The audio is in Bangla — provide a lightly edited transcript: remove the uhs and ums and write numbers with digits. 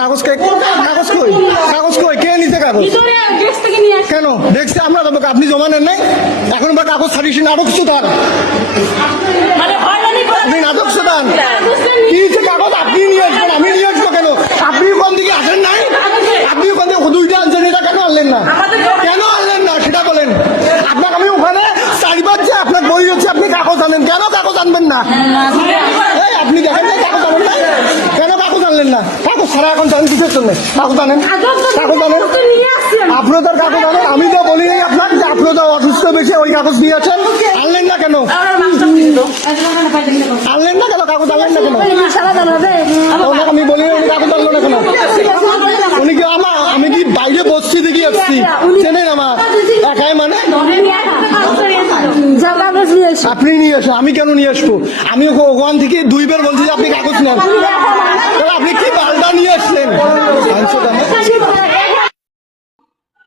কাগজ কই? কাগজ কই? কে নিতে কাগজ? কেন দেখছি আমরা যাবো, আপনি জমা নেন নাই, এখন বা কাগজ ছাড়িয়েছেন, আরো কিছু তার আপনি নাটক শোধান কি যে কাগজ আপনি নিয়ে আসবেন, আমি নিয়ে আসবো কেন? আপনি কোন দিকে আসেন নাই? আপনি কোন দিকে দুইটা আনছেন, এটা কেন আনলেন না? কেন আনলেন না সেটা বলেন। আপনাকে আমি ওখানে চারিবার যে আপনার বই হচ্ছে, আপনি কাগজ আনেন, কেন কাগজ আনবেন না? এই আপনি দেখেন যে কাগজ আনেন না, কেন কাগজ আনলেন না? কাগজ ছাড়া এখন জানেন কিসের জন্য? কাগজ আনেন, কাগজ আনেন, আপনাদের কাগজ আনেন। আমি তো বলি আপনার যে আপনি তো অসুস্থ বেশি, ওই কাগজ দিয়েছেন, আনলেন না কেন? আনলেন না কেন? কাগজ আনলেন না কেন? ওনাকে আমি বলি উনি কাগজ আনলো না কেন? উনি কি আমি কি বাইরে বসছি দেখি আসছি, চেনেন আমার একাই মানে? আপনি নিয়ে আসেন, আমি কেন নিয়ে আসবো? আমি ওখান থেকে দুইবার বলছি যে আপনি কাগজ নেন।